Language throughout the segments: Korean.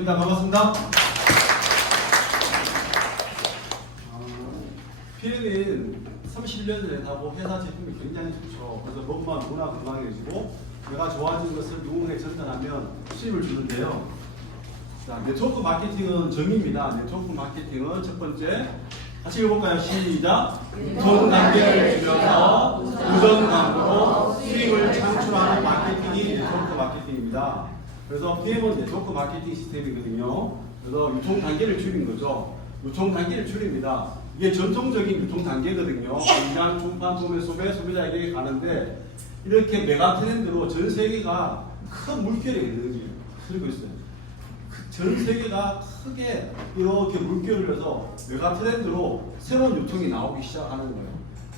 김성입니다. 반갑습니다. PM은 31년 전에 하고 회사 제품이 굉장히 좋죠. 그래서 몸만 문화 건강해지고 내가 좋아진 것을 누군가에 전달하면 수입을 주는데요. 자, 네트워크 마케팅은 정의입니다. 네트워크 마케팅은 첫 번째 같이 읽어볼까요? 시작! 유통 단계를 줄여서 우선 광고로 수익을 창출하는 마케팅이 네트워크 마케팅입니다. 그래서 PM은 네트워크 마케팅 시스템이거든요. 그래서 유통 단계를 줄인 거죠. 유통 단계를 줄입니다. 이게 전통적인 유통 단계거든요. 공장, 중판, 도매, 소매, 소비자에게 가는데 이렇게 메가 트렌드로 전 세계가 큰 물결이 흐르고 있어요. 전 세계가 크게 이렇게 물결을 흘려서 메가 트렌드로 새로운 유통이 나오기 시작하는 거예요.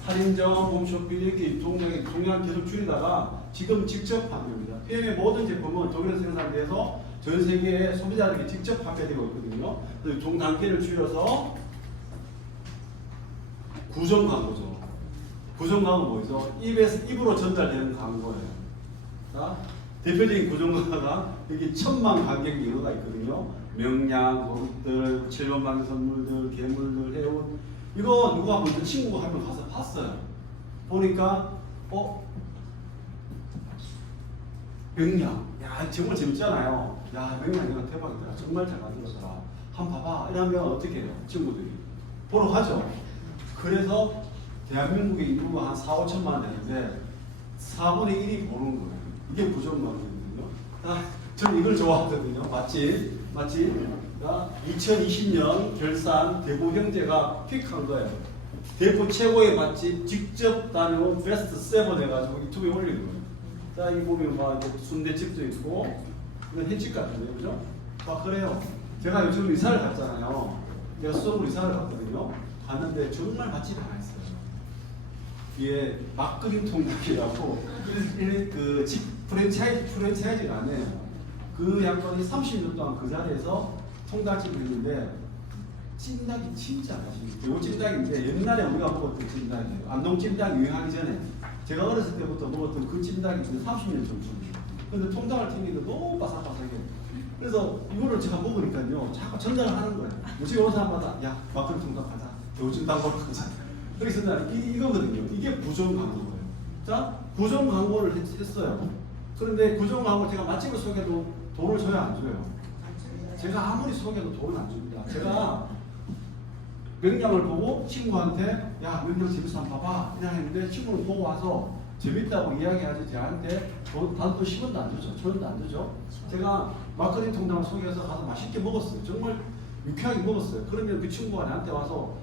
할인점, 홈쇼핑 이렇게 유통량을 계속 줄이다가 지금 직접 판매입니다. PM의 모든 제품은 독일에서 생산돼서 전 세계의 소비자들에게 직접 판매되고 있거든요. 그래서 유통 단계를 줄여서 구정 광고죠. 구정 광고 뭐죠? 입으로 전달되는 광고예요. 자, 대표적인 구정 광고가 여기 1000만 관객 영어가 있거든요. 명량, 노릇들, 7번 방의 선물들, 괴물들, 해온 이거 누가 먼저 친구가 한 명 가서 봤어요. 보니까 명량, 야 정말 재밌잖아요. 야 명량 이거 대박이더라. 정말 잘 만들었더라. 한번 봐봐. 이러면 어떻게 해요? 친구들이 보러 가죠. 그래서 대한민국의 인구가 한 4, 5천만 되는데 4분의 1이 보는 거예요. 이게 부정망이거든요. 저는 이걸 좋아하거든요. 맞지? 2020년 결산 대구 형제가 픽한 거예요. 대구 최고의 맛집 직접 다녀온 베스트 7 해가지고 유튜브에 올린 거예요. 자, 이 보면 막 순대집도 있고 이건 횟집 같은데요, 그죠? 그래요. 제가 요즘 이사를 갔잖아요. 제가 수업으로 이사를 갔거든요. 갔는데 정말 맛집이 하나 있어요. 이게 막그린 통닭이라고 그 집 프랜차이즈가 아니에요. 그 양반이 30년 동안 그 자리에서 통닭집을 했는데 찜닭이 진짜 맛있어요. 요 찜닭인데 옛날에 우리가 먹었던 찜닭이에요. 안동 찜닭 유행하기 전에 제가 어렸을 때부터 먹었던 그 찜닭이 30년 전쯤이에요. 근데 통닭을 튀기는데 너무 바삭바삭해요. 그래서 이거를 제가 먹으니까요 자꾸 전장을 하는 거예요. 집에 오는 사람마다 야 막그린 통닭 가자. 요즘 닭 먹으러 가자. 그래서 이거거든요. 이게 부정 광고예요. 자, 부정 광고를 했어요. 그런데 부정 광고 제가 맛집을 소개해도 돈을 줘요, 안 줘요? 제가 아무리 소개해도 돈을 안 줍니다. 제가 명량을 보고 친구한테 야 명량 재밌어 한번 봐봐 이렇게 했는데 친구는 보고 와서 재밌다고 이야기하지 저한테 단돈 10원도 안 주죠. 10원도 안 주죠. 제가 마크린 통닭을 소개해서 가서 맛있게 먹었어요. 정말 유쾌하게 먹었어요. 그러면 그 친구가 나한테 와서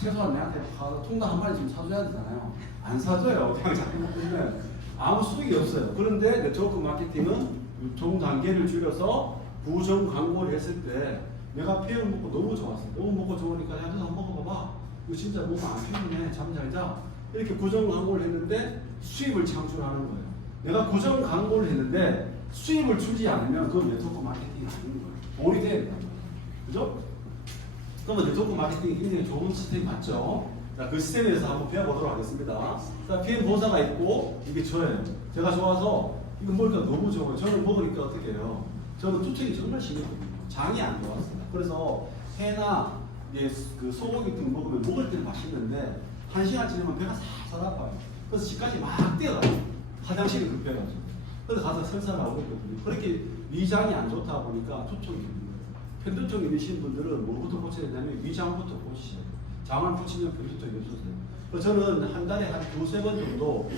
최소한 내한테 가서 통닭 한 마리 좀 사줘야 되잖아요. 안 사줘요. 그냥 자꾸 먹으면 아무 수익이 없어요. 그런데 네트워크 마케팅은 유통 단계를 줄여서 부정 광고를 했을 때 내가 PM을 먹고 너무 좋았어요. 너무 먹고 좋으니까 야 너 한번 먹어봐봐. 이거 진짜 몸 안 피곤해. 잠 잘 자. 이렇게 구정 광고를 했는데 수입을 창출하는 거예요. 내가 구정 광고를 했는데 수입을 주지 않으면 그건 네트워크 마케팅이 아닌 거예요. 돈이 돼야 된단 말이에요. 그죠? 그러면 네트워크 마케팅이 굉장히 좋은 시스템이 맞죠? 자, 그 시스템에 대해서 한번 배워보도록 하겠습니다. 자, PM 보사가 있고 이게 저예요. 제가 좋아서 이거 먹으니까 너무 좋아요. 저는 먹으니까 어떻게 해요? 저는 투척이 정말 심했거든요. 장이 안 좋았어요. 그래서 회나 그 소고기 같은 거 먹으면 먹을 때는 맛있는데 1시간 지나면 배가 살살 아파요. 그래서 집까지 막 뛰어가요. 화장실이 급해가지고. 그래서 가서 설사를 하고 있거든요. 그렇게 위장이 안 좋다 보니까 투척이 있는 거예요. 편두통 있으신 분들은 뭐부터 고쳐야 되냐면 위장부터 고치셔야 돼요. 장을 붙이면 편두통이 없어져요. 저는 한 달에 한 2-3번 정도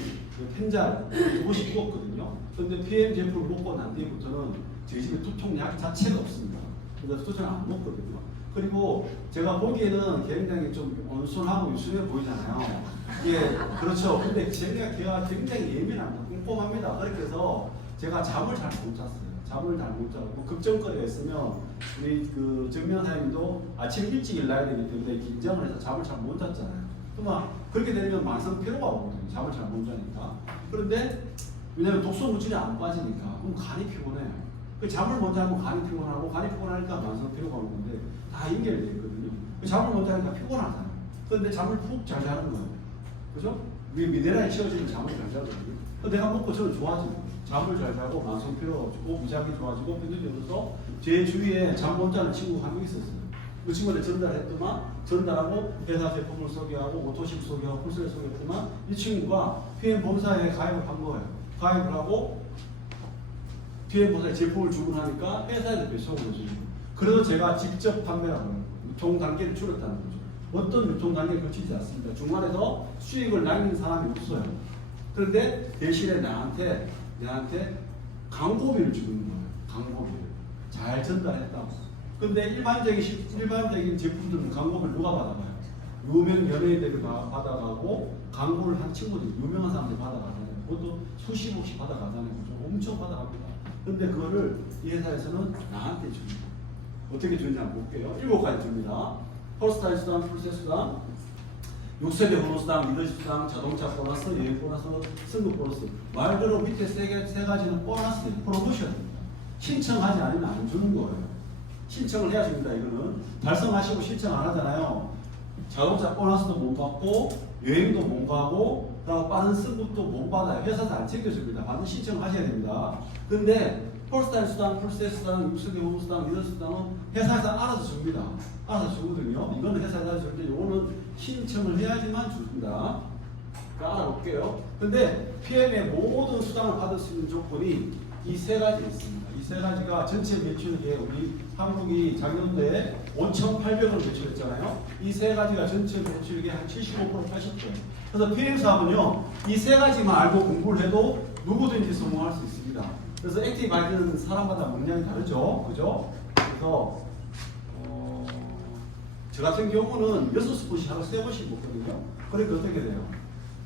편잘 2번씩 먹거든요. 그런데 PM 제품을 먹고 난 뒤부터는 저희 집에 두통약 자체가 없습니다. 그래서 두통을 안 먹거든요. 그리고 제가 보기에는 굉장히 좀 온순하고 유순해 보이잖아요. 예, 그렇죠. 근데 제가 굉장히 예민합니다. 꼼꼼합니다. 그렇게 해서 제가 잠을 잘 못 잤어요. 잠을 잘 못 자고 급정거리가 있으면 우리 그 정면 사장님도 아침 일찍 일어나야 되기 때문에 긴장을 해서 잠을 잘 못 잤잖아요. 그러면 그렇게 되면 만성 피로가 오거든요. 잠을 잘 못 자니까. 그런데 왜냐하면 독소 물질이 안 빠지니까 그럼 간이 피곤해요. 그 잠을 못 자면 간이 피곤하고 간이 피곤하니까 만성 피로가 오는 건데 다 연결이 되어 있거든요. 잠을 못 자니까 피곤하잖아요. 그런데 잠을 푹 잘 자는 거예요. 그죠? 위에 미네랄이 채워지면 잠을 잘 자거든요. 내가 먹고 저는 좋아지는 거예요. 잠을 잘 자고 만성 피로가 없고 무작위 좋아지고 편집되면서 제 주위에 잠 못 자는 친구가 한 명 있었어요. 그 친구한테 전달하고 회사 제품을 소개하고 오토십 소개하고 풀스를 소개했지만 이 친구가 PM 본사에 가입을 한 거예요. 가입을 하고 PM 본사에 제품을 주문하니까 회사에서 배송을 해주는 거예요. 그래서 제가 직접 판매하고 있는 거예요. 유통 단계를 줄였다는 거죠. 어떤 유통 단계를 거치지 않습니다. 중간에서 수익을 남긴 사람이 없어요. 그런데 대신에 나한테 광고비를 주는 거예요. 광고비를 잘 전달했다고. 근데 일반적인 제품들은 광고비를 누가 받아가요? 유명 연예인들이 받아가고 광고를 한 친구들, 유명한 사람들이 받아가잖아요. 그것도 수십억씩 받아가잖아요. 엄청 받아갑니다. 근데 그거를 이 회사에서는 나한테 줍니다. 어떻게 주는지 한번 볼게요. 7가지 줍니다. 펄스타일 수당, 풀세 수당, 6세대 번호 수당, 리더십 수당, 자동차 보너스, 여행 보너스, 승급 보너스. 말 그대로 밑에 세 가지는 보너스예요. 프로모션입니다. 신청하지 않으면 안 주는 거예요. 신청을 해야 됩니다. 이거는 달성하시고 신청 안 하잖아요. 자동차 보너스도 못 받고 여행도 못 가고 그리고 빠른 승급도 못 받아요. 회사도 안 챙겨줍니다. 반드시 신청하셔야 됩니다. 근데 펄스타일 수당, 풀세 수당, 6세대 번호 수당, 리더십 수당은 회사에서 알아서 줍니다. 알아서 주거든요. 이거는 회사에서 줄 때 이거는 신청을 해야지만 줍니다. 알아볼게요. 근데 PM의 모든 수당을 받을 수 있는 조건이 이 세 가지 있습니다. 이 세 가지가 전체 매출액에 우리 한국이 작년도에 5,800을 매출했잖아요. 이 세 가지가 전체 매출액의 한 75%, 80%. 그래서 PM 사업은요, 이 세 가지만 알고 공부를 해도 누구든지 성공할 수 있습니다. 그래서 액티브 아이디는 사람마다 역량이 다르죠. 그죠? 그래서 저 같은 경우는 6스푼씩 하루 3번씩 먹거든요. 그러니까 어떻게 돼요?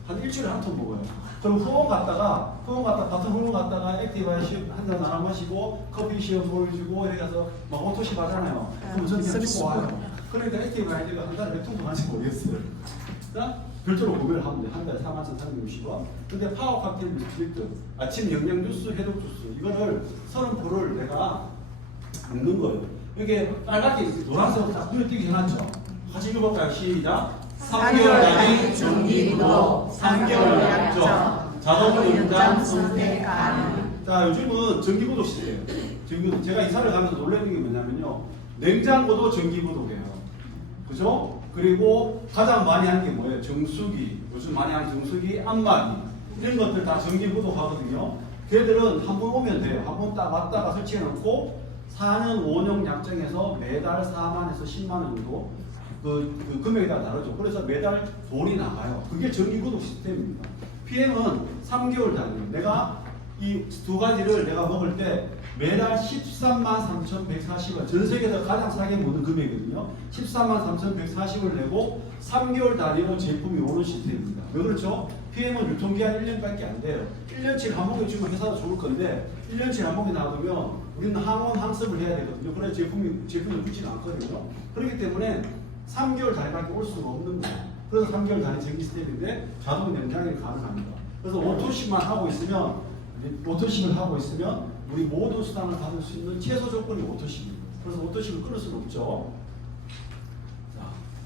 한 일주일에 한 통 먹어요. 그럼 후원 갔다가 같은 후원 갔다가 액티브 아이디 한잔 나눠 마시고 커피 시험 보여주고 이래 가서 막 오토십 하잖아요. 그럼 저는 그냥 주고 와요. 그러니까 액티브 아이디가 한 달에 몇 통도 하는지 모르겠어요. 별도로 구매를 하면 돼. 한 달에 41,360원. 근데 파워 칵테일 미스트리트, 아침 영양 주스, 해독 주스, 이거를 30%를 내가 먹는 거예요. 이게 빨갛게 노란색으로 딱 눈에 띄게 해놨죠. 같이 읽어볼까요? 시작. 3개월 단위 정기구독, 3개월 약정, 자동 연장 선택 가능. 자, 요즘은 정기구독 시대예요. 정기구독. 제가 이사를 가면서 놀라는 게 뭐냐면요. 냉장고도 정기구독이에요. 그죠? 그리고 가장 많이 하는 게 뭐예요? 정수기. 요즘 많이 하는 정수기, 안마기. 이런 것들 다 정기구독 하거든요. 걔들은 한 번 오면 돼요. 한 번 딱 왔다가 설치해 놓고 4년, 5년 약정해서 매달 4만에서 10만 원 정도 그 금액에 따라 다르죠. 그래서 매달 돈이 나가요. 그게 정기구독 시스템입니다. PM은 3개월 단위예요. 내가 이 두 가지를 내가 먹을 때 매달 13만 3,140원, 전 세계에서 가장 싸게 먹는 금액이거든요. 13만 3,140원을 내고 3개월 단위로 제품이 오는 시스템입니다. 왜 그렇죠? PM은 유통기한 1년밖에 안 돼요. 1년치를 한 봉에 주면 회사도 좋을 건데 1년치를 한 봉에 놔두면 우리는 항원 항습을 해야 되거든요. 그래서 제품이 붙지는 않거든요. 그렇기 때문에 3개월 단위밖에 올 수가 없는 거예요. 그래서 3개월 단위 정기 시스템인데 자동 연장이 가능합니다. 그래서 오토십만 하고 있으면 우리 모든 수당을 받을 수 있는 최소 조건이 오토십입니다. 그래서 오토십을 끊을 수는 없죠.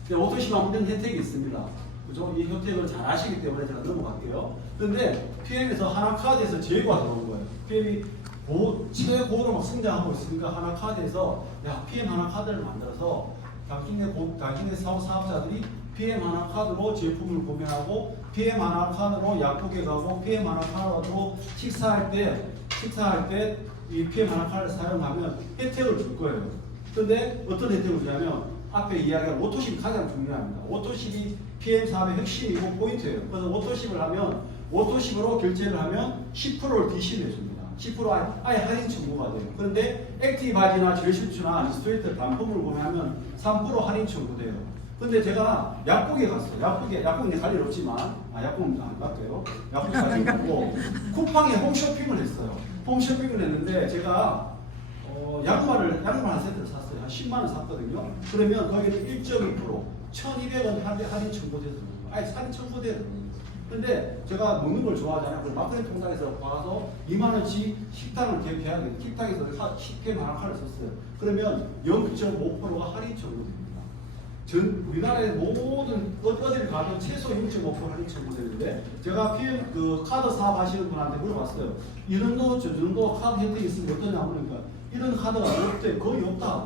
자, 오토십만 있는 혜택이 있습니다. 그죠? 이 혜택을 잘 아시기 때문에 제가 넘어갈게요. 그런데 PM에서 하나카드에서 제고가 들어온 거예요. PM이 최고로 막 성장하고 있으니까 하나카드에서 PM 하나카드를 만들어서 당신의 사업자들이 PM 하나카드로 제품을 구매하고 PM 하나카드로 약국에 가고 PM 하나카드로 식사할 때 이 PM 하나카드를 사용하면 혜택을 줄 거예요. 그런데 어떤 혜택을 주냐면 앞에 이야기한 오토십이 가장 중요합니다. 오토십이 PM 사업의 핵심이고 포인트예요. 그래서 오토십으로 결제를 하면 10%를 DC를 해줍니다. 10% 아예 할인 청구가 돼요. 그런데 액티바지나 젤슈츠나 스트레이트 단품을 구매하면 3% 할인 청구돼요. 근데 제가 약국에 갔어요. 약국은 갈 일 없지만, 약국은 안 갈게요. 약국 가지 말고 쿠팡에 홈쇼핑을 했어요. 홈쇼핑을 했는데 제가 양말 한 세트를 샀어요. 한 10만 원 샀거든요. 그러면 거기는 1.2% 1,200원 할인 청구돼서 할인 청구돼요. 근데 제가 먹는 걸 좋아하잖아요. 그래서 마케팅 통장에서 봐서 2만 원치 식당을 계획해야 돼요. 식당에서 10개 만원 칼을 썼어요. 그러면 0.5%가 할인 청구됩니다. 우리나라의 모든 어딜 가도 최소 0.5% 할인 청구되는데 제가 PM 그 카드 사업하시는 분한테 물어봤어요. 이런 거 저 정도 카드 혜택이 있으면 어떠냐 그러니까 이런 카드가 없대 거의 없다.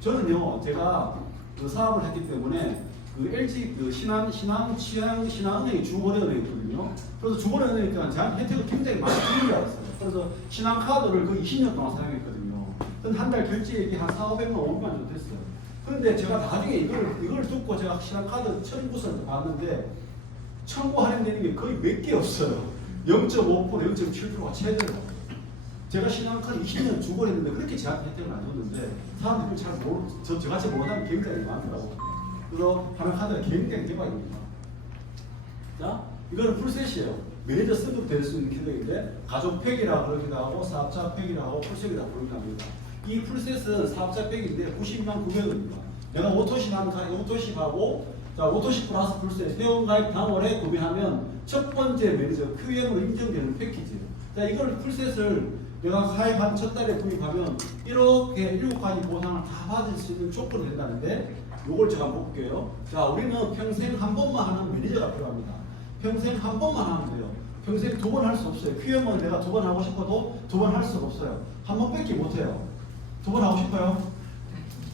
저는요 제가 그 사업을 했기 때문에 그 LG 그 신한은행이 주거래은행이거든요. 그래서 주거래은행이니까 저한테 혜택을 굉장히 많이 주는 줄 알았어요. 그래서 신한카드를 거의 20년 동안 사용했거든요. 한 달 결제액이 한 4,500만 500만 정도 됐어요. 그런데 제가 나중에 이걸 듣고 제가 신한카드 청구서를 봤는데 청구 할인되는 게 거의 몇 개 없어요. 0.5%, 0.7%가 최대로. 제가 신한카드 20년 주거했는데 그렇게 저한테 혜택을 안 줬는데 사람들이 잘 저같이 모르는 사람이 굉장히 많더라고요. 그래서 하는 카드가 굉장히 대박입니다. 자, 이거는 풀셋이에요. 매니저 승급 될 수 있는 혜택인데 가족팩이라고 그러기도 하고 사업자 팩이라고 풀셋이라고 부르기도 합니다. 이 풀셋은 사업자 팩인데 92만 900원입니다. 내가 오토십하고 자, 오토십 플러스 풀셋 회원가입 당월에 구매하면 첫 번째 매니저 QM으로 인정되는 패키지예요. 자, 이걸 풀셋을 내가 가입한 첫 달에 구입하면 이렇게 7가지 보상을 다 받을 수 있는 조건이 된다는데 요걸 제가 한번 볼게요. 자, 우리는 평생 한 번만 하는 매니저가 필요합니다. 평생 한 번만 하면 돼요. 평생 두 번 할 수 없어요. QM은 내가 두 번 하고 싶어도 두 번 할 수가 없어요. 한 번밖에 못해요. 두 번 하고 싶어요?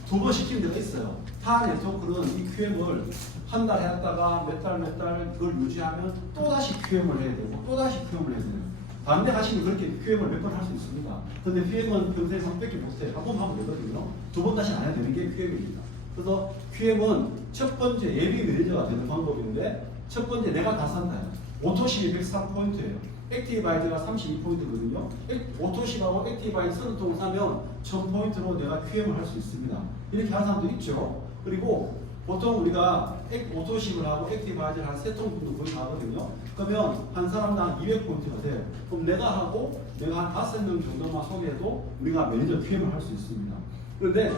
두 번 시키는 데가 있어요. 타 네트워크는 이 QM을 한 달 했다가 몇 달 그걸 유지하면 또다시 QM을 해야 되고 또다시 QM을 해야 돼요. 반대 하시면 그렇게 QM을 몇 번 할 수 있습니다. 근데 QM은 평생 한 번밖에 못해요. 한 번 하면 되거든요. 두 번 다시 안 해야 되는 게 QM입니다. 그래서 QM은 첫 번째 예비 매니저가 되는 방법인데 첫 번째 내가 다 산다. 오토십이 103포인트예요. 액티바이드가 32포인트거든요. 오토십하고 액티바이드 서너 통을 사면 1000포인트로 내가 QM을 할 수 있습니다. 이렇게 하는 사람도 있죠. 그리고 보통 우리가 오토십을 하고 액티바이드를 한 3통 정도 거의 하거든요. 그러면 한 사람당 200포인트가 돼요. 그럼 내가 하고 내가 한 5명 정도만 소개해도 우리가 매니저 QM을 할 수 있습니다. 그런데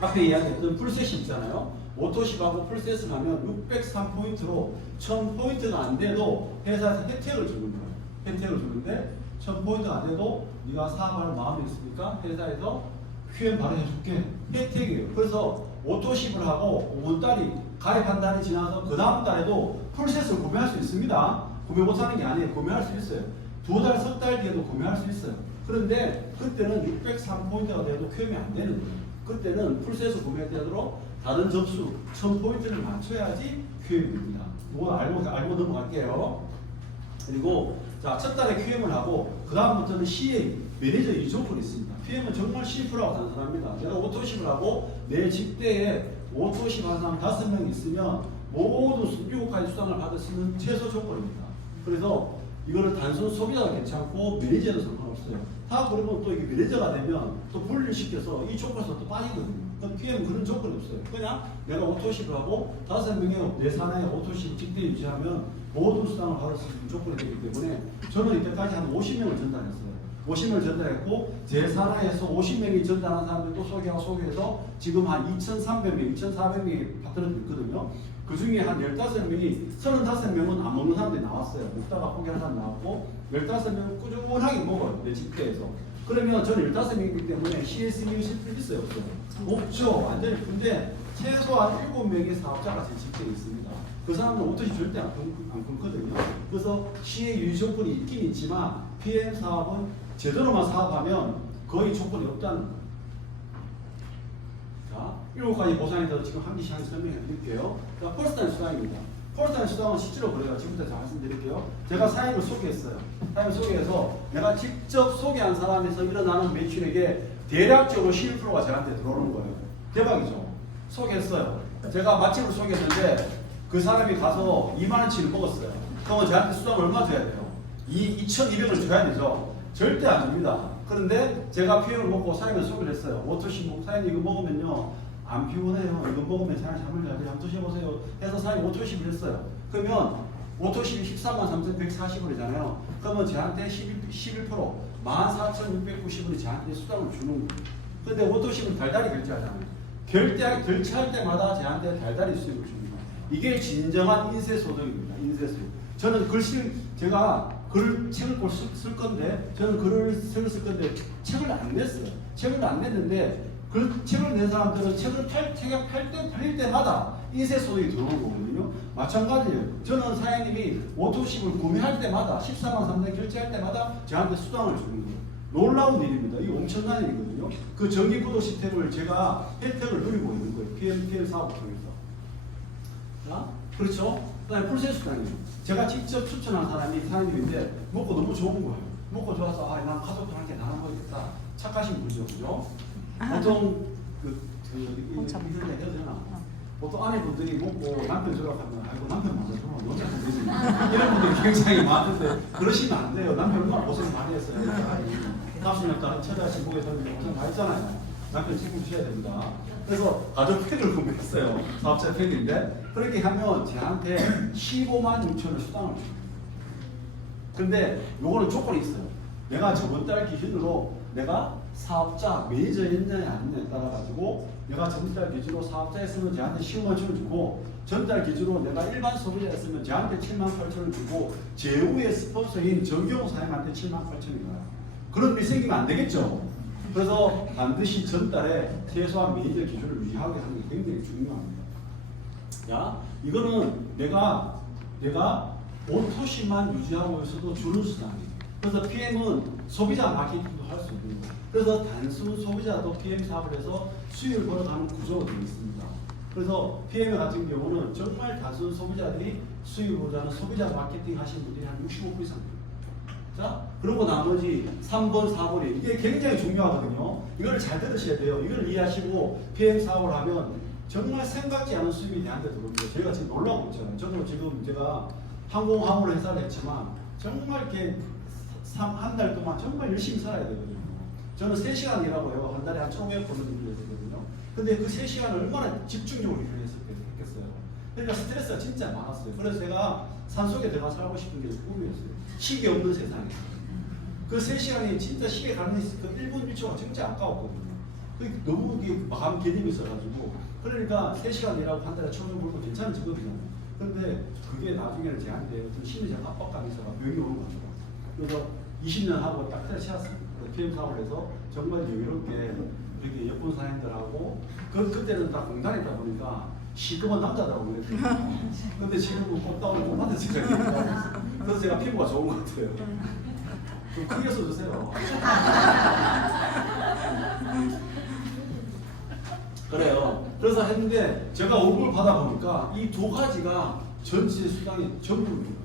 앞에 이야기했던 풀셋이 있잖아요. 오토십하고 풀셋을 하면 603포인트로 1000포인트가 안 돼도 회사에서 혜택을 주는 거예요. 혜택을 주는데 1000포인트가 안 돼도 네가 사업할 마음이 있으니까 회사에서 QM 바로 해줄게. 혜택이에요. 그래서 오토십을 하고 5달이 가입한 달이 지나서 그 다음 달에도 풀셋을 구매할 수 있습니다. 구매 못하는 게 아니에요. 구매할 수 있어요. 2달, 석 달 뒤에도 구매할 수 있어요. 그런데 그때는 603포인트가 돼도 QM이 안 되는 거예요. 그때는 풀셋을 구매되도록 다른 접수 1000포인트를 맞춰야지 QM입니다. 이거 알고 넘어갈게요. 그리고 자, 첫 달에 QM을 하고 그 다음부터는 CA 매니저 이조건이 있습니다. QM은 정말 CF라고 단순합니다. 내가 오토십을 하고 내 집대에 오토십 하는 사람 5명 있으면 모두 7가지 수당을 받을 수 있는 최소 조건입니다. 그래서 이거를 단순 소비자가 괜찮고 매니저는 상관없어요. 다 그러면 또 이게 매니저가 되면 또 분리시켜서 이 조건에서 또 빠지거든요. 그럼 PM은 그런 조건이 없어요. 그냥 내가 오토십을 하고 5명의 내 사내에 오토십 직대 유지하면 모든 수당을 받을 수 있는 조건이 되기 때문에 저는 이때까지 한 50명을 전달했어요. 50명을 전달했고 제 산하에서 50명이 전달한 사람들도 소개해서 지금 한 2,300명, 2,400명이 파트너들이 있거든요. 그 중에 한 15명이 35명은 안 먹는 사람들이 나왔어요. 먹다가 포기한 사람 나왔고 15명은 꾸준하게 먹어요. 내 집회에서. 그러면 저는 15명이기 때문에 CSU 실패 있어요? 없어요? 없죠. 완전히. 근데 최소한 7명의 사업자가 제 집회에 있습니다. 그 사람들은 오토시 절대 안 끊거든요. 그래서 시의 유지 조건이 있긴 있지만 PM 사업은 제대로만 사업하면 거의 조건이 없다는 거예요. 자, 7가지 보상에 대해서 지금 한 개씩 설명해 드릴게요. 자, 펄스타임 수당입니다. 펄스타임 수당은 실제로 그래요. 지금부터 잘 말씀드릴게요. 제가 사임을 소개했어요. 사임을 소개해서 내가 직접 소개한 사람에서 일어나는 매출액에 대략적으로 11%가 저한테 들어오는 거예요. 대박이죠. 소개했어요. 제가 맛집을 소개했는데 그 사람이 가서 2만원치를 먹었어요. 그러면 저한테 수당을 얼마 줘야 돼요? 2,200을 줘야 되죠. 절대 안 줍니다. 그런데 제가 피임을 먹고 사장님을 소개를 했어요. 오토시 먹고 사장님 이거 먹으면요 안 피곤해요. 이거 먹으면 잘 잠을 잘 돼요. 한번 드셔보세요. 해서 사장님 오토십을 했어요. 그러면 오토십이 143,140원이잖아요. 그러면 저한테 11% 14,690원이 저한테 수당을 주는 거예요. 근데 오토십은 달달이 결제하잖아요. 결제할 때마다 저한테 달달이 수익을 줍니다. 이게 진정한 인쇄소득입니다. 인쇄소. 저는 제가 책을 쓸 건데, 저는 글을 쓸 건데, 책을 안 냈어요. 책을 안 냈는데, 그 책을 낸 사람들은 책을 팔릴 때마다 인쇄 소득이 들어오는 거거든요. 마찬가지예요. 저는 사장님이 오토십을 구매할 때마다 14만 3천 결제할 때마다 저한테 수당을 주는 거예요. 놀라운 일입니다. 이게 엄청난 일이거든요. 그 정기구독 시스템을 제가 혜택을 누리고 있는 거예요. PM 사업을 통해서. 자, 그렇죠? 그다음에 풀세 수당이에요. 제가 직접 추천한 사람이 사장님인데 먹고 너무 좋은 거예요. 먹고 좋아서 난 가족들한테 나눠 먹겠다. 착하신 분이죠, 그죠? 보통 이런 얘기 해도 되나? 보통 아내분들이 먹고 남편 조락하면 아이고 남편 먼저 줘. 여자 되지. 이런 분들이 굉장히 많은데 그러시면 안 돼요. 남편 얼마나 고생 많이 했어요. 값이면 다른 처자식 목에 던지고 고생 많이 했잖아요. 남편 책임 주셔야 됩니다. 그래서 가족 팩을 구매했어요. 사업자 팩인데 그렇게 하면 저한테 15만 6천 원 수당을 줍니다. 근데 요거는 조건이 있어요. 내가 저번 달 기준으로 내가 사업자 매니저였느냐 아니냐에 따라 가지고 내가 전달 기준으로 사업자였으면 저한테 15만 7천 원 주고 전달 기준으로 내가 일반 소비자였으면 저한테 7만 8천 원 주고 제후의 스폰서인 정경 사장님한테 7만 8천 원이 가요. 그런 일이 생기면 안 되겠죠. 그래서 반드시 전달에 최소한 매니저 기준을 유지하게 하는 게 굉장히 중요합니다. 자, 이거는 내가 오토십만 유지하고 있어도 주는 수단이에요. 그래서 PM은 소비자 마케팅도 할 수 있는 거예요. 그래서 단순 소비자도 PM 사업을 해서 수익을 벌어가는 구조가 되어 있습니다. 그래서 PM 같은 경우는 정말 단순 소비자들이 수익을 보자는 소비자 마케팅 하시는 분들이 한 65% 이상 됩니다. 자, 그리고 나머지 3번, 4번이 이게 굉장히 중요하거든요. 이걸 잘 들으셔야 돼요. 이걸 이해하시고 PM 사업을 하면 정말 생각지 않은 수익이 내한테 들어옵니다. 저희가 지금 놀라고 있잖아요. 저도 지금 제가 항공화물 회사를 했지만 정말 이렇게 한 달 동안 정말 열심히 살아야 되거든요. 저는 3시간 일하고 해요. 한 달에 한 1,500번 정도 일해야 되거든요. 근데 그 3시간을 얼마나 집중적으로 일을 했겠어요. 그러니까 스트레스가 진짜 많았어요. 그래서 제가 산속에 들어가 살고 싶은 게 꿈이었어요. 시계 없는 세상에. 그 3시간이 진짜 시계 가는 그 1분 1초가 진짜 아까웠거든요. 너무 마감 개념이 있어가지고. 그러니까 3시간 일하고 한 달에 1,500번 벌고 괜찮은 직업이잖아요. 근데 그게 나중에는 저한테 어떤 심리적 압박감이 있어서 병이 오는 거죠. 그래서 20년 하고 딱 때려치웠습니다. PM 사업을 해서 정말 여유롭게 이렇게 여권 사장님들하고 그때는 다 공단이다 보니까 시급한 남자라고 그랬거든요. 근데 지금은 꽃다운을 좀 받으시니까 그래서 제가 피부가 좋은 것 같아요. 좀 크게 써주세요. 그래요. 그래서 했는데 제가 월급을 받아보니까 이 두 가지가 전체 수당이 전부입니다.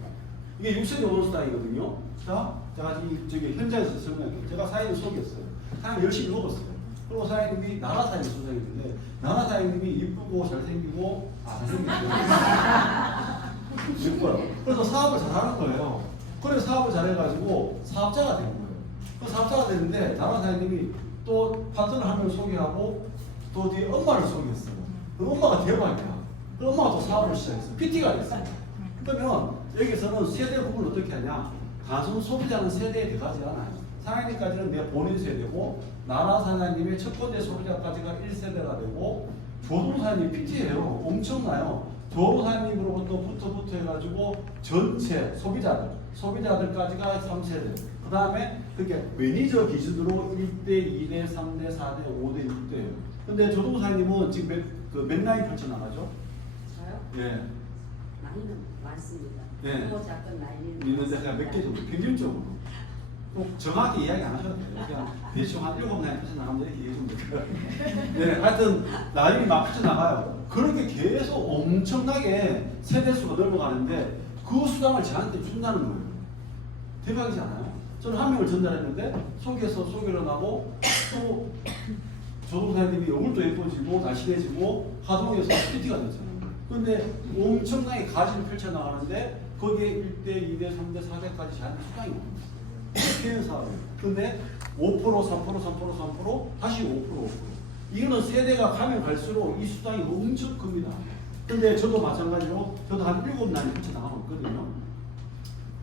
이게 6세대 오는 수당이거든요. 자, 제가 저기 현장에서 설명할게요. 제가 사장님 속였어요. 사장님 열심히 먹었어요. 그리고 사장님이 나라 사장님 수장인데 나라 사장님이 이쁘고 잘생기고 예뻐요. 그래서 사업을 잘하는 거예요. 그래서 사업을 잘해가지고 사업자가 된 거예요. 그 사업자가 됐는데 나라 사장님이 또 파트너 한 명 소개하고 또 뒤에 엄마를 소개했어요. 그 엄마가 대박이야. 그 엄마가 또 사업을 시작했어요. PT가 됐어요. 그러면 여기서는 세대 구분을 어떻게 하냐? 단순 소비자는 세대에 들어가지 않아요. 사장님까지는 내 본인 세대고 나라 사장님의 첫 번째 소비자까지가 1세대가 되고 조동사님 PT예요. 엄청나요. 조동사님으로부터 해가지고 전체 소비자들까지가 3세대. 그 다음에 그렇게 매니저 기준으로 1대, 2대, 3대, 4대, 5대, 6대예요. 근데 조동사님은 지금 몇 라인 펼쳐나가죠? 저요? 예. 많이는 많습니다. 네. 크고 작은 나이는 있는데 그냥 몇 개 정도 평균적으로 꼭 정확히 이야기 안 하셔도 돼요. 그냥 대충 한 7라인 펼쳐나가면 이렇게 이해해 주면 돼요. 네, 하여튼 라인이 막 펼쳐나가요. 그렇게 계속 엄청나게 세대수가 늘어가는데 그 수당을 저한테 준다는 거예요. 대박이지 않아요? 저는 한 명을 전달했는데 속에서 소개를 하고 또 조동사님이 얼굴도 예뻐지고 날씬해지고 하동에서 PT가 됐잖아요. 근데 엄청나게 가지를 펼쳐나가는데 거기에 1대, 2대, 3대, 4대까지 저한테 수당이 오는 거예요. 피해 사업이에요. 근데 5%, 3%, 다시 5%. 이거는 세대가 가면 갈수록 이 수당이 엄청 큽니다. 근데 저도 마찬가지로 저도 한 7라인 펼쳐나가고 있거든요.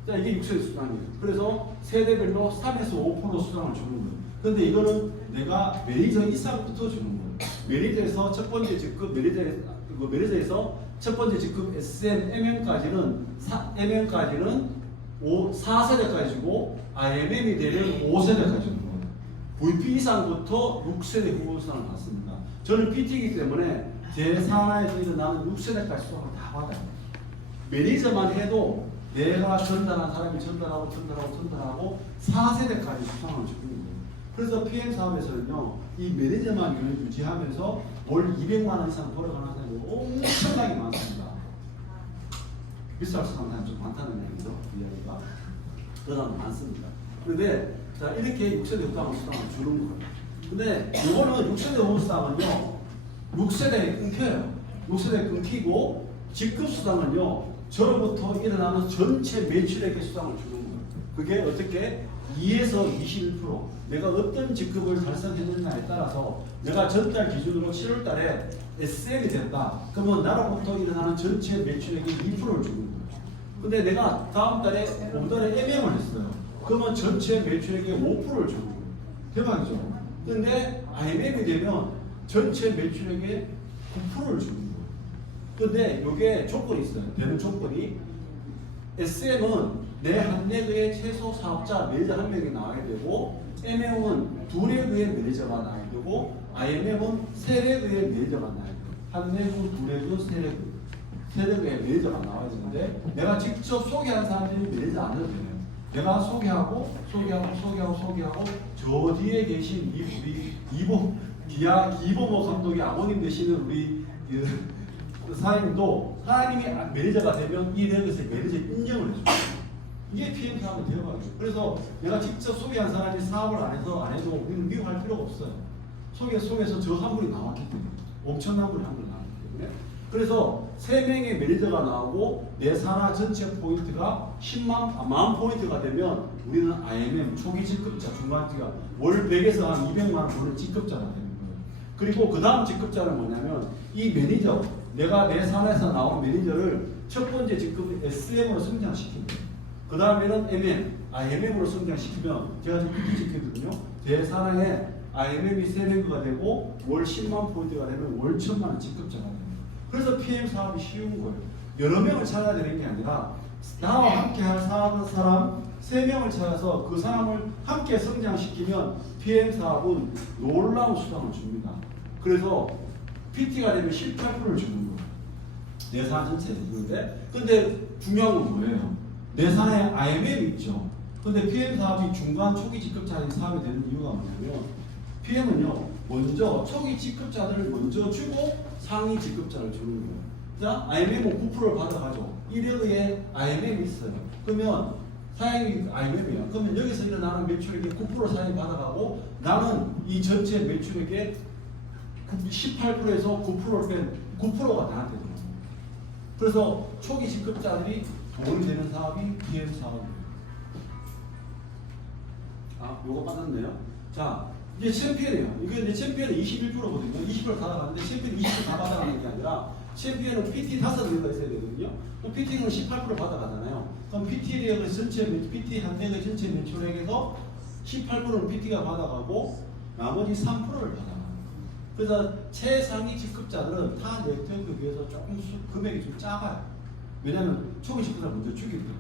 자, 이게 6세대 수당이에요. 그래서 세대별로 3에서 5% 수당을 주는 거예요. 근데 이거는 내가 매니저 이상부터 주는 거예요. 매니저에서 첫 번째 직급, 매니저에서 첫 번째 직급 SM, MM까지는 4세대까지 주고 IMM이 되면 5세대까지 주는 거예요. VP 이상부터 6세대 후보 수당을 받습니다. 저는 PT이기 때문에 제 산하에서 일어나는 6세대까지 수당을 다 받아요. 매니저만 해도 내가 전달한 사람이 전달하고 4세대까지 수당을 주는 거예요. 그래서 PM 사업에서는요, 이 매니저만 유지하면서 월 200만 원 이상 벌어가는 사람이 엄청나게 많습니다. 비쌀 수당이 좀 많다는 얘기죠, 이야기가. 그 사람 많습니다. 그런데 자, 이렇게 6세대 수당을 주는 거예요. 근데 이거는 6세대 수당은요, 6세대에 끊겨요. 6세대에 끊기고 직급 수당은요, 저로부터 일어나는 전체 매출액의 수당을 주는 거예요. 그게 어떻게? 2에서 21%. 내가 어떤 직급을 달성했느냐에 따라서 내가 전달 기준으로 7월 달에 SM이 됐다. 그러면 나로부터 일어나는 전체 매출액의 2%를 주는 거예요. 근데 내가 다음 달에 5달에 MM을 했어요. 그러면 전체 매출액의 5%를 주는 거예요. 대박이죠? 근데 IMM이 되면 전체 매출액의 9%를 주는 거예요. 근데 이게 조건이 있어요. 되는 조건이 SM은 내 한 레그에 최소 사업자 매니저 한 명이 나와야 되고, MM은 두 레그의 매니저가 나와야 되고, IMM은 세 레그의 매니저가 나와야 돼요. 한 레그, 두 레그, 세 레그의 매니저가 나와야 되는데, 내가 직접 소개한 사람들이 매니저 안 해도 돼요. 내가 소개하고 저 뒤에 계신 우리 기보모 감독이 아버님 되시는 우리 사장님도 사장님이 매니저가 되면 이 레그에서 매니저 인정을 해줘요. 이게 PM 사업의 대박이에요. 그래서 내가 직접 소개한 사람이 사업을 안 해도 우리는 미워할 필요가 없어요. 속에서 저 한 분이 나왔기 때문에, 엄청난 분이 한 분이 나왔기 때문에. 그래서 3명의 매니저가 나오고 내 산하 전체 포인트가 10만 포인트가 되면 우리는 IMM 초기 직급자, 중간직급 월 100에서 한 200만 원 버는 직급자가 되는 거예요. 그리고 그 다음 직급자는 뭐냐면 이 매니저, 내가 내 산하에서 나온 매니저를 첫 번째 직급 SM으로 성장시키는 거예요. 그 다음에는 IMM으로 성장시키면 제가 지금 PT 직급이거든요. 제 산하에 IMM이 3명가 되고 월 10만 포인트가 되면 월 1000만 원 직급자가 됩니다. 그래서 PM 사업이 쉬운 거예요. 여러 명을 찾아야 되는 게 아니라 나와 함께 할 사람 3명을 찾아서 그 사람을 함께 성장시키면 PM 사업은 놀라운 수당을 줍니다. 그래서 PT가 되면 18%를 주는 거예요. 내 산하 전체에 주는데, 근데 중요한 건 뭐예요? 내 산하에 IMM이 있죠. 근데 PM 사업이 중간 초기 직급자인 사업이 되는 이유가 뭐냐면, PM은요, 먼저 초기 직급자들을 먼저 주고 상위 직급자를 주는 거예요. 자, IMM은 9%를 받아가죠. 1억에 IMM이 있어요. 그러면 사양이 IMM이야. 그러면 여기서 일어나는 매출액의 9% 사양이 받아가고, 나는 이 전체 매출액의 18%에서 9%를 뺀 9%가 나한테 들어요. 그래서 초기 직급자들이 돈이 되는 사업이 PM 사업이에요. 아, 요거 빠졌네요. 자, 이제 챔피언이에요. 이게 이제 챔피언은 21%거든요. 20% 다 나가는데 챔피언 20% 다 받아가는 게 아니라 챔피언은 PT 5개가 있어야 되거든요. 그럼 PT는 18% 받아가잖아요. 그럼 PT의 전체 PT 한 대의 전체 매출액에서 18%는 PT가 받아가고 나머지 3%를 받아가요. 그래서 최상위 직급자들은 타 네트워크에 비해서 조금 금액이 좀 작아요. 왜냐하면 초기 직급자를 먼저 주기 때문에.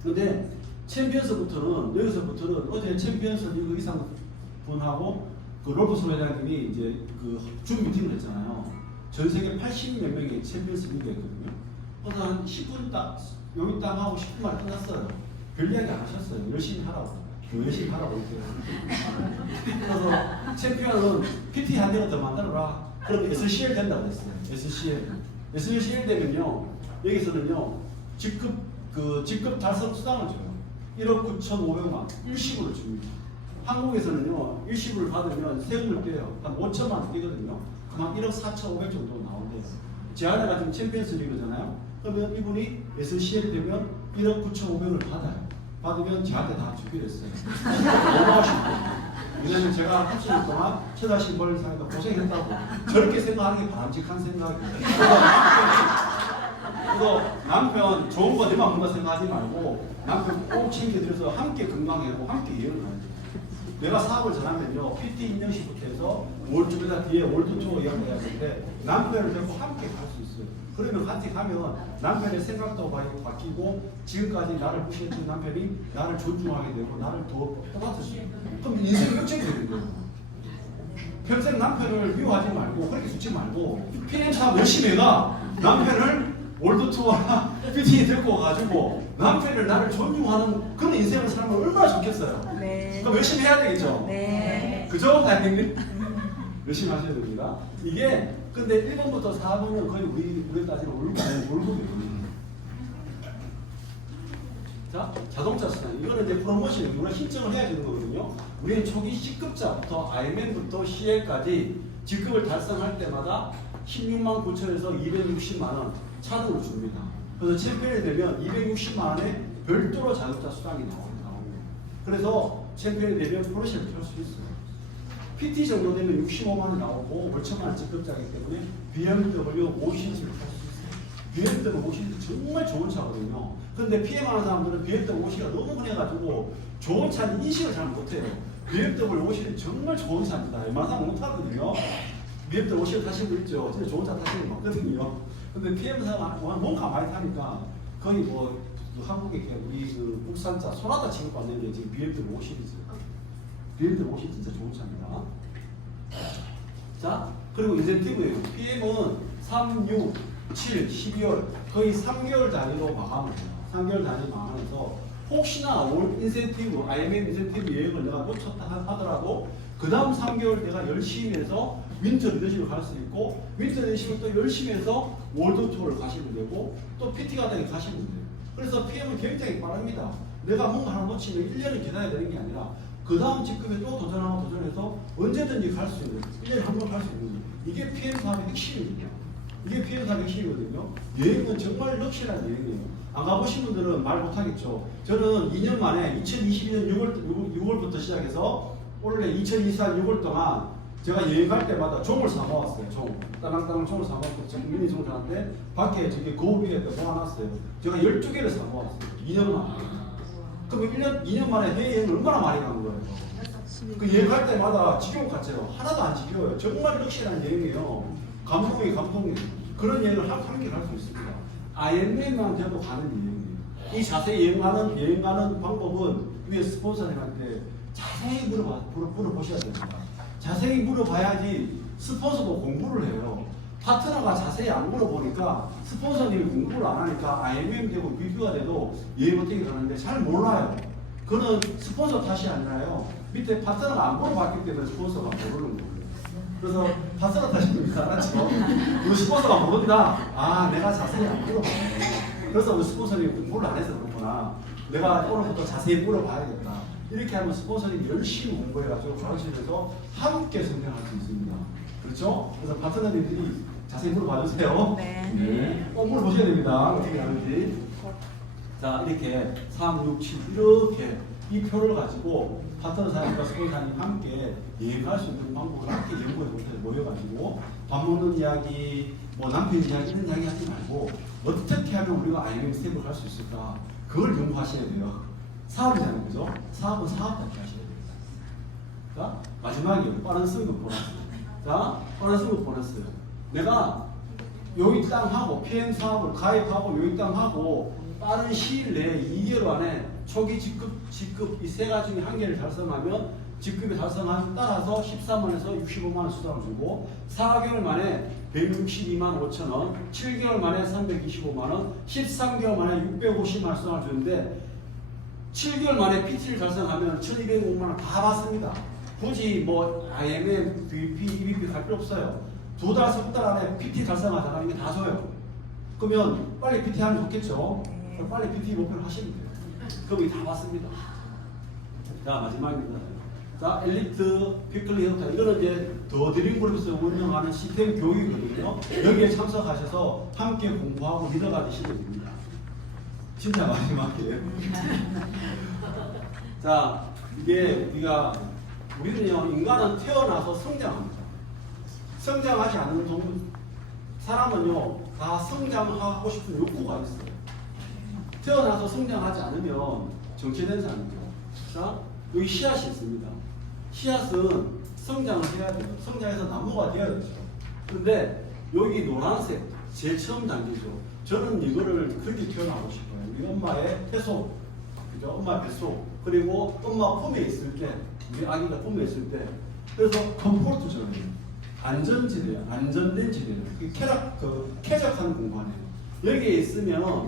근데 챔피언스부터는, 여기서부터는 어제 챔피언스 리그 이상 분하고 그 롤프스 회장님이 이제 그 줌 미팅을 했잖아요. 전 세계 80몇 명의 챔피언스 리그가 있거든요. 그래서 한 10분 딱, 여기 딱 하고 10분 만에 끝났어요. 별 이야기 안 하셨어요. 열심히 하라고. 열심히 하라고 이렇게. 그래서 챔피언은 PT 한 대가 더 만들어라. 그럼 SCL 된다고 했어요. SCL 되면요, 여기서는요, 직급 달성 수당을 줘요. 1억 9,500만 일시불을 줍니다. 한국에서는요, 일시불을 받으면 세금을 떼요. 한 5천만 원 떼거든요. 그만 1억 4,500 정도 나온대요. 제 아내가 지금 챔피언스 리그잖아요. 그러면 이분이 SCL 되면 1억 9,500을 받아요. 받으면 저한테 다 주기로 했어요. 너무 아쉽고. 왜냐면 제가 한 시간 동안 처자식 벌 사니까 고생했다고. 저렇게 생각하는 게 바람직한 생각이에요. 그래서 남편 좋은 거 내만 본다 생각하지 말고 남편 꼭 챙겨드려서 함께 건강하고 함께 여행을 가야죠. 내가 사업을 잘하면요, PT 인정식부터 해서 월주보다 뒤에 월두초 이야기해야 되는데 남편을 데리고 함께 갈 수 있어요. 그러면 같이 가면 남편의 생각도 바뀌고 지금까지 나를 무시했던 남편이 나를 존중하게 되고 나를 더 뽑아줄 수 있어요. 그럼 인생 역전이 되는 거예요. 평생 남편을 미워하지 말고 그렇게 죽지 말고 PM 사업 열심히 해가 남편을 월드투어나 뷰티 데리고 가지고 남편을 나를 존중하는 그런 인생을 살면 얼마나 좋겠어요. 네. 그럼 열심히 해야 되겠죠. 네. 그죠? 다행님 열심히 하셔야 됩니다. 이게 근데 1번부터 4번은 거의 우리 따지면 월급이거든요. 자, 자동차 수단. 이거는 이제 프로모션, 이거는 신청을 해야 되는 거거든요. 우리는 초기 C급자부터 IMM부터 CL까지 G급을 달성할 때마다 16만 9천에서 260만 원 차등을 줍니다. 그래서 챔피언이 되면 260만 원에 별도로 자동차 수당이 나옵니다. 그래서 챔피언이 되면 포르쉐를 탈 수 있어요. PT 정도 되면 65만 원 나오고 5천만 원 G급자이기 때문에 BMW 5시리즈를 탈 수 있어요. BMW 5시리즈 정말 좋은 차거든요. 근데 PM 하는 사람들은 BMW 5시리즈가 너무 흔해가지고 좋은 차는 인식을 잘 못해요. BMW 5시리즈 정말 좋은 차입니다. 웬만하면 못 타거든요. BMW 5시리즈 타시는 분 있죠. 진짜 좋은 차 타시는 분 없거든요. 근데 PM 사람 뭔가 많이 타니까 거의 뭐 한국에 우리 그 국산차 소나타 취급받는 게 지금 BMW 5시리즈. BMW 5시리즈 진짜 좋은 차입니다. 자, 그리고 인센티브예요. PM은 3, 6, 7, 12월 거의 3개월 단위로 마감을 해요. 3개월 단위 마감해서 혹시나 올 인센티브, IMM 인센티브 여행을 내가 놓쳤다 하더라도 그 다음 3개월 내가 열심히 해서 윈터 리더십을 갈 수 있고 윈터 리더십을 또 열심히 해서 월드 투어를 가시면 되고 또 PT 가당에 가시면 돼요. 그래서 PM은 굉장히 빠릅니다. 내가 뭔가 하나 놓치면 1년을 기다려야 되는 게 아니라 그 다음 직급에 또 도전해서 언제든지 갈 수 있는 1년에 한 번 갈 수 있는 이게 PM 사업의 핵심이거든요. 이게 PM 사업의 핵심이거든요. 여행은 정말 럭셔리한 여행이에요. 안 가보신 분들은 말 못하겠죠. 저는 2년 만에 2022년 6월부터 시작해서 원래 2024년 6월 동안 제가 여행 갈 때마다 종을 사 모았어요. 종. 따랑따랑 종을 사 모았고 미니 종 사는데 밖에 저기 거울 위에 모아놨어요. 제가 12개를 사 모았어요. 2년 만에. 그럼 2년 만에 해외여행을 얼마나 많이 간 거예요? 그 여행 갈 때마다 지겨운 것 같아요. 하나도 안 지겨워요. 정말 럭셔리한 여행이에요. 감동이. 그런 여행을 한 개 갈 수 있습니다. IMM만 돼도 가는 여행이에요. 이 자세히 여행 가는 방법은 위에 스폰서님한테 자세히 물어보셔야 됩니다. 자세히 물어봐야지 스폰서도 공부를 해요. 파트너가 자세히 안 물어보니까 스폰서님이 공부를 안 하니까 IMM 되고 BP가 돼도 여행 어떻게 가는데 잘 몰라요. 그거는 스폰서 탓이 아니라요. 밑에 파트너가 안 물어봤기 때문에 스폰서가 모르는 거예요. 그래서 파트너 탓입니다. 알았죠? 우리 스폰서가 모른다. 아, 내가 자세히 안 물어봤네. 그래서 우리 스폰서님이 공부를 안 해서 그렇구나. 내가 오늘부터 자세히 물어봐야겠다. 이렇게 하면 스폰서님이 열심히 공부해가지고 가르치면서 함께 성장할 수 있습니다. 그렇죠? 그래서 파트너님들이 자세히 물어봐 주세요. 네. 꼭 물어보셔야 됩니다. 어떻게 하는지. 자, 이렇게 3, 6, 7 이렇게 이 표를 가지고 파트너 사장님과 스폰서님 함께 여행할 수 있는 방법을 함께 연구해 보세요. 모여가지고 밥 먹는 이야기, 뭐 남편 이야기 이런 이야기 하지 말고 어떻게 하면 우리가 IMM 스텝을 갈 수 있을까? 그걸 연구하셔야 돼요. 사업이잖아요, 그죠? 사업은 사업답게 하셔야 됩니다. 자, 마지막에 빠른 승급 보너스. 자, 빠른 승급 보너스. 내가 여기 땅하고 PM 사업을 가입하고 여기 땅하고 빠른 시일 내에 2개월 안에 초기 직급 이 세 가지 중에 한 개를 달성하면 직급이 달성한 따라서 13만에서 65만 원 수당을 주고 4개월 만에 162만 5천 원, 7개월 만에 325만 원, 13개월 만에 650만 원 수당을 주는데 7개월 만에 PT를 달성하면 1205만 원 다 받습니다. 굳이 뭐 IMM, VP, EVP 갈 필요 없어요. 2달, 3달 안에 PT 달성하잖아. 이게 다 줘요. 그러면 빨리 PT 하면 좋겠죠. 빨리 PT 목표를 하시면 돼요. 그럼 이게 다 받습니다. 자, 마지막입니다. 자, 엘리트 피클리 형태. 이거는 이제 더 드림그룹에서 운영하는 시스템 교육이거든요. 여기에 참석하셔서 함께 공부하고 리더가 되시면 됩니다. 진짜 마지막이에요. 자, 이게 우리는요, 인간은 태어나서 성장합니다. 성장하지 않는 사람은요, 다 성장하고 싶은 욕구가 있어요. 태어나서 성장하지 않으면 정체된 사람이죠. 자, 여기 씨앗이 있습니다. 씨앗은 성장을 해야 돼요. 성장해서 나무가 되어야 되죠. 근데 여기 노란색, 제일 처음 단계죠. 저는 이거를 그렇게 태어나고 싶어요. 우리 엄마의 태속, 그죠? 엄마의 뱃속, 그리고 엄마 품에 있을 때, 우리 아기가 품에 있을 때, 그래서 컴포트 존이에요. 안전지대예요. 안전된 지대예요. 쾌적한 공간이에요. 여기에 있으면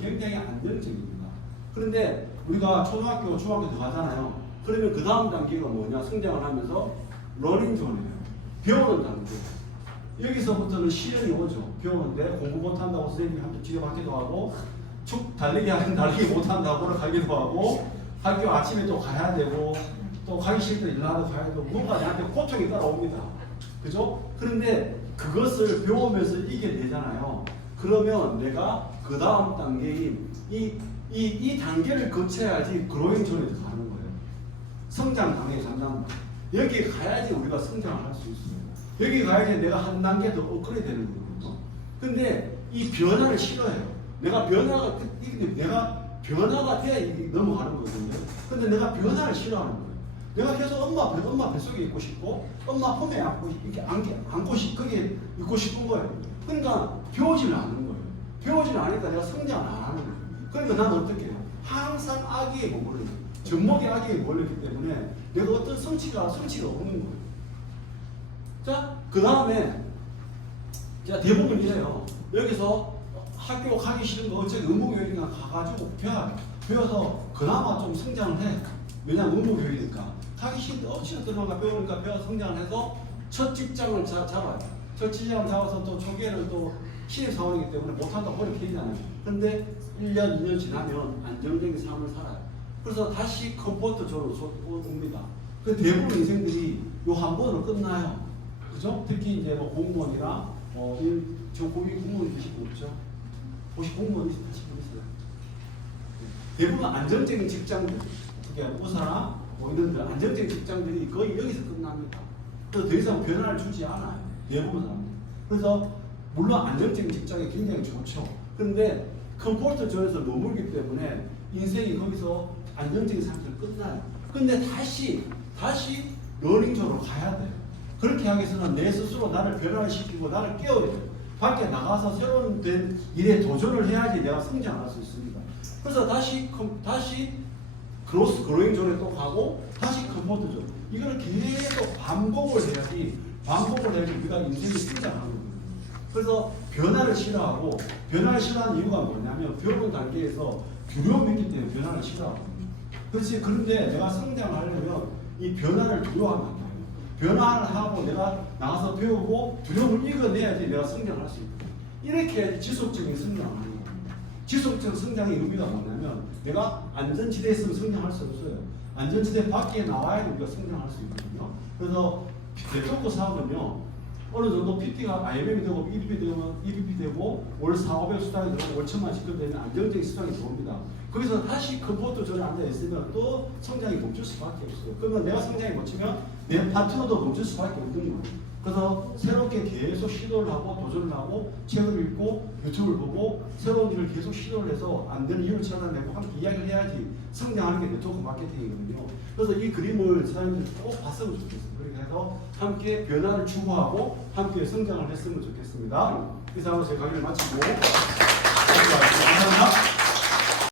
굉장히 안정적입니다. 그런데 우리가 초등학교, 중학교 들어가잖아요. 그러면 그 다음 단계가 뭐냐? 성장을 하면서 러닝 존이에요. 배우는 단계. 여기서부터는 시련이 오죠. 배우는데 공부 못한다고 선생님이 한테 지켜받기도 하고, 축 달리기 하는 달리기 못한다고 가기도 하고, 학교 아침에 또 가야 되고, 또 가기 싫을 때 일하러 가야 되고, 뭔가 나한테 고통이 따라옵니다. 그죠? 그런데 그것을 배우면서 이겨내잖아요. 그러면 내가 그 다음 단계인 이 단계를 거쳐야지 그로잉 존에 가는 거예요. 성장 단계에 간다는 거예요. 여기 가야지 우리가 성장을 할 수 있어요. 여기 가야지 내가 한 단계 더 업그레이드 되는 거거든요. 근데 이 변화를 싫어해요. 내가 변화가 돼야 넘어가는 거거든요. 근데 내가 변화를 싫어하는 거예요. 내가 계속 엄마 뱃속에 있고 싶고, 엄마 품에 거기에 있고 싶은 거예요. 그러니까 배우지는 않는 거예요. 배우지는 않으니까 내가 성장을 안 하는 거예요. 그러니까 나는 어떻게 해요? 항상 아기에 머물러요. 젖먹이 아기에 몰렸기 때문에 내가 어떤 성취가 없는 거예요. 자, 그 다음에 대부분 이래요. 여기서 학교 가기 싫은 거 어차피 의무교육이니까 가가지고 배워서 그나마 좀 성장을 해. 왜냐면 의무교육이니까. 가기 싫은데 억지로 들어가 배우니까 배워 성장을 해서 첫 직장을 잡아요. 첫 직장을 잡아서 또 초기에는 또 신입사원이기 때문에 못한다고 머리 피잖아요. 근데 1년, 2년 지나면 안정적인 삶을 살아요. 그래서 다시 컴포트 존으로 옵니다. 그 대부분 인생들이 요 한 번으로 끝나요. 그죠? 특히 이제 뭐 공무원이나 저 고위 공무원 계신 분 없죠? 혹시 공무원 하신 분 있어요? 대부분 안정적인 직장들, 그게 우사나 뭐 이런 데 안정적인 직장들이 거의 여기서 끝납니다. 그래서 더 이상 변화를 주지 않아요. 대부분 사람들. 그래서 물론 안정적인 직장이 굉장히 좋죠. 그런데 컴포트 존에서 머물기 때문에 인생이 거기서 안정적인 상태로 끝나요. 근데 다시 러닝 존으로 가야 돼요. 그렇게 하기 위해서는 내 스스로 나를 변화시키고 나를 깨워야 돼요. 밖에 나가서 새로운 일에 도전을 해야지 내가 성장할 수 있습니다. 그래서 다시 그로잉 존에 또 가고 다시 컴포트 존. 이걸 계속 반복을 해야지 우리가 인생이 성장하는 거예요. 그래서 변화를 싫어하는 이유가 뭐냐면 배우는 단계에서 두려움이 있기 때문에 변화를 싫어하거든요. 그렇지. 그런데 내가 성장을 하려면 이 변화를 두려워하면 안 돼요. 변화를 하고 내가 나가서 배우고 두려움을 이겨내야지 내가 성장할 수 있거든요. 이렇게 해야지 지속적인 성장을 하는 겁니다. 지속적 성장의 의미가 뭐냐면 내가 안전지대에 있으면 성장할 수 없어요. 안전지대 밖에 나와야 우리가 성장할 수 있거든요. 그래서 네트워크 사업은요, 어느 정도 PT가 IMM이 되고 EBP 되고 월 4, 500 수당이 되고 월 1000만 집결되면 안정적인 수당이 들어옵니다. 거기서 다시 컴포트 존에 앉아있으면 또 성장이 멈출 수밖에 없어요. 그러면 내가 성장이 멈추면 내 파트너도 멈출 수밖에 없는 거예요. 그래서 새롭게 계속 시도를 하고 도전을 하고 책을 읽고 유튜브를 보고 새로운 일을 계속 시도를 해서 안 되는 이유를 찾아내고 함께 이야기를 해야지 성장하는 게 네트워크 마케팅이거든요. 그래서 이 그림을 사람들이 꼭 봤으면 좋겠어요. 그렇게 해서 함께 변화를 추구하고 함께 성장을 했으면 좋겠습니다. 이상으로 제 강의를 마치고 감사합니다.